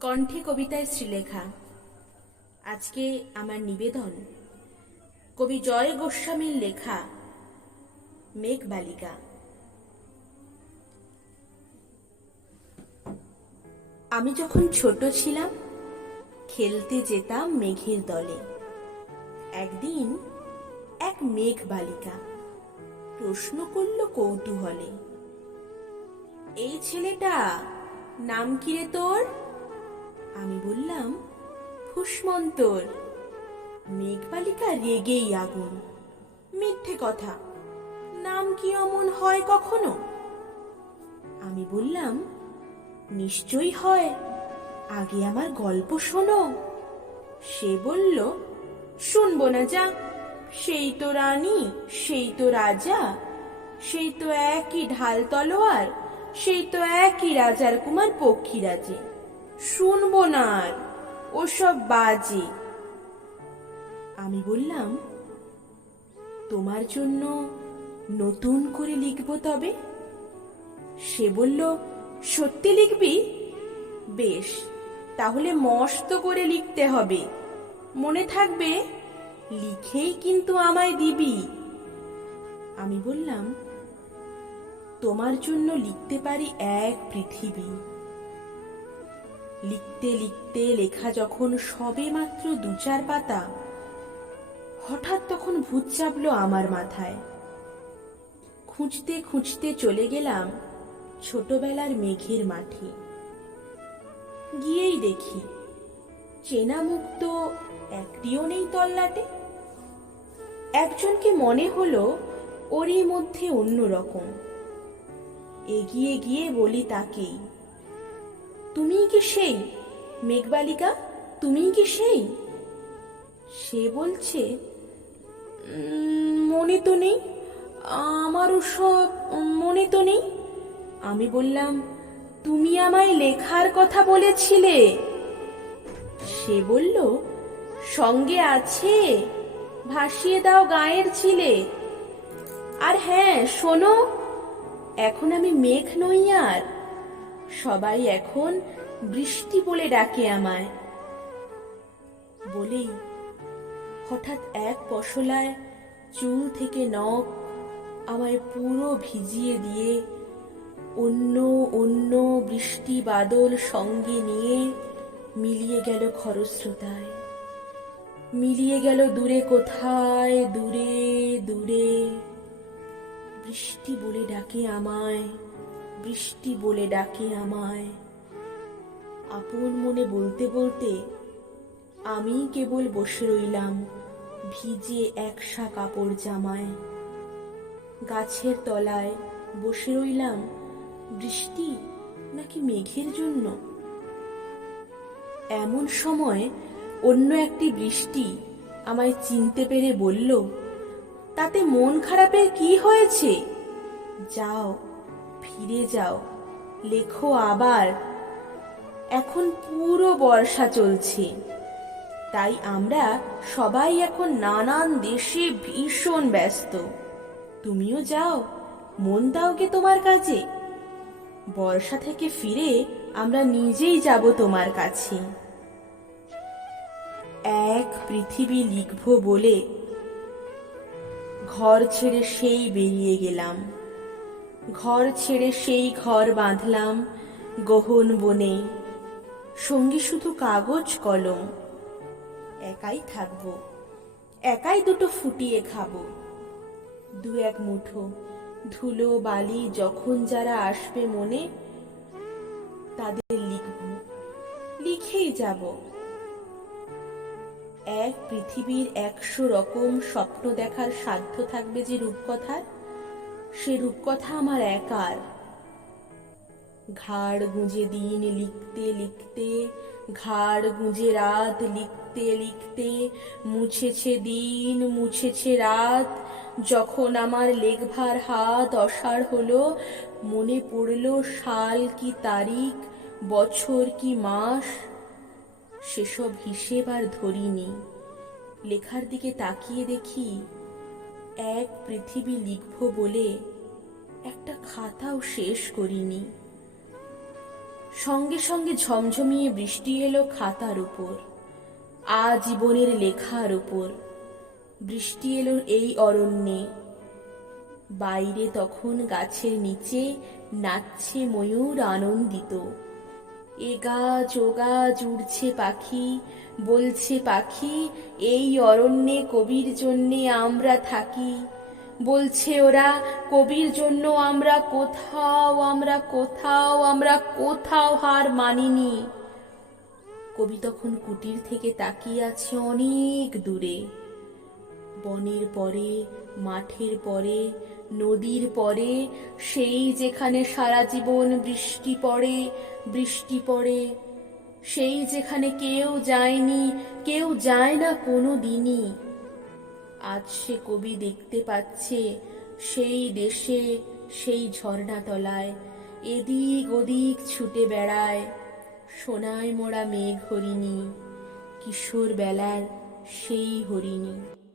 কণ্ঠে কবিতায় শ্রীলেখা। আজকে আমার নিবেদন কবি জয় গোস্বামীর লেখা মেঘবালিকা। আমি যখন ছোট ছিলাম খেলতে যেতাম মেঘের দলে। একদিন এক মেঘবালিকা প্রশ্ন করল কৌতূহলে, এই ছেলেটা নাম কি রে তোর? আমি বললাম, ফুসমন্তর। মেঘবালিকা রেগেই আগুন, মিথ্যে কথা, নাম কি অমন হয় কখনো? আমি বললাম, নিশ্চয়ই হয়, আগে আমার গল্প শোনো। সে বলল, শুনবো না, যা, সেই তো রানী, সেই তো রাজা, সেই তো একই ঢাল তলোয়ার, সেই তো একই রাজার কুমার পক্ষীরাজে, শুনবো না আর, ওসব বাজে। আমি বললাম, তোমার জন্য নতুন করে লিখব তবে। সে বলল, সত্যি লিখবি? বেশ, তাহলে মস্ত করে লিখতে হবে, মনে থাকবে, লিখেই কিন্তু আমায় দিবি। আমি বললাম, তোমার জন্য লিখতে পারি এক পৃথিবী। লিখতে লিখতে লেখা যখন সবে মাত্র 2-4 পাতা, হঠাৎ তখন ভূত চাপলো আমার মাথায়। খুঁজতে খুঁজতে চলে গেলাম ছোটবেলার মেঘের মাঠে। গিয়েই দেখি চেনা মুখ তো একটিও নেই তল্লাটে। একজনকে মনে হলো ওরই মধ্যে অন্যরকম। এগিয়ে গিয়ে বলি তাকেই, তুমিই কি সেই মেঘবালিকা? তুমিই কি সেই? সে বলছে, মনে তো নেই, আমারও সব মনে তো নেই। আমি বললাম, তুমি আমায় লেখার কথা বলেছিলে। সে বলল, সঙ্গে আছে, ভাসিয়ে দাও গায়ের ছিলে। আর হ্যাঁ শোনো, এখন আমি মেঘ নই আর, সবাই এখন বৃষ্টি বলে ডাকে আমায়। বলেই হঠাৎ এক পশলায় চুল থেকে নখ আমায় পুরো ভিজিয়ে দিয়ে অন্য অন্য বৃষ্টি বাদল সঙ্গে নিয়ে মিলিয়ে গেল খরস্রোতায়, মিলিয়ে গেল দূরে কোথায়, দূরে দূরে। বৃষ্টি বলে ডাকে আমায়, বৃষ্টি বলে ডাকে আমায়। আপন মনে বলতে বলতে আমি কেবল বসে রইলাম ভিজে একসা কাপড় জামায়। গাছের তলায় বসে রইলাম বৃষ্টি নাকি মেঘের জন্য। এমন সময় অন্য একটি বৃষ্টি আমায় চিনতে পেরে বলল, তাতে মন খারাপের কি হয়েছে? যাও, ফিরে যাও, লেখো আবার। এখন পুরো বর্ষা চলছে, তাই আমরা সবাই এখন নানান দেশে ভীষণ ব্যস্ত। তুমিও যাও, মন দাও গে তোমার কাজে। বর্ষা থেকে ফিরে আমরা নিজেই যাব তোমার কাছে। এক পৃথিবী লিখব বলে ঘর ছেড়ে সেই বেরিয়ে গেলাম। ঘর ছেড়ে সেই ঘর বাঁধলাম গহন বনে, সঙ্গে শুধু কাগজ কলম। একাই থাকবো, একাই দুটো ফুটিয়ে খাবো। 2-1 মুঠো ধুলো বালি যখন যারা আসবে মনে, তাদের লিখব, লিখেই যাব। এক পৃথিবীর 100 রকম স্বপ্ন দেখার সাধ্য থাকবে যে রূপকথার, সে রূপকথা আমার একার। ঘাড় গুঁজে দিন লিখতে লিখতে, ঘাড় গুঁজে রাত লিখতে লিখতে, মুছেছে দিন মুছেছে রাত। যখন আমার লেখবার হাত অসাড় হলো, মনে পড়ল সাল কি তারিখ, বছর কি মাস, সেসব হিসেব আর ধরিনি। লেখার দিকে তাকিয়ে দেখি এক পৃথিবী লিখব বলে একটা খাতাও শেষ করিনি। সঙ্গে সঙ্গে ঝমঝমিয়ে বৃষ্টি এলো খাতার উপর, আজীবনের লেখার উপর। বৃষ্টি এলো এই অরণ্যে। বাইরে তখন গাছের নিচে নাচছে ময়ূর আনন্দিত। এ গাছ ও গাছ উড়ছে পাখি, বলছে পাখি এই অরণ্যে কবির জন্যে আমরা থাকি। বলছে ওরা কবির জন্য আমরা কোথাও, আমরা কোথাও, আমরা কোথাও হার মানিনি। কবি তখন কুটির থেকে তাকিয়ে আছে অনেক দূরে। বনের পরে, মাঠের পরে, নদীর পরে, সেই যেখানে সারা জীবন বৃষ্টি পড়ে, বৃষ্টি পড়ে, সেই যেখানে কেউ যায়নি, কেউ যায় না কোনো দিনই। আজ সে কবি দেখতে পাচ্ছে সেই দেশে, সেই ঝর্ণাতলায় এদিক ওদিক ছুটে বেড়ায় সোনায় মোড়া মেঘ হরিণী, কিশোর বেলার সেই হরিণী।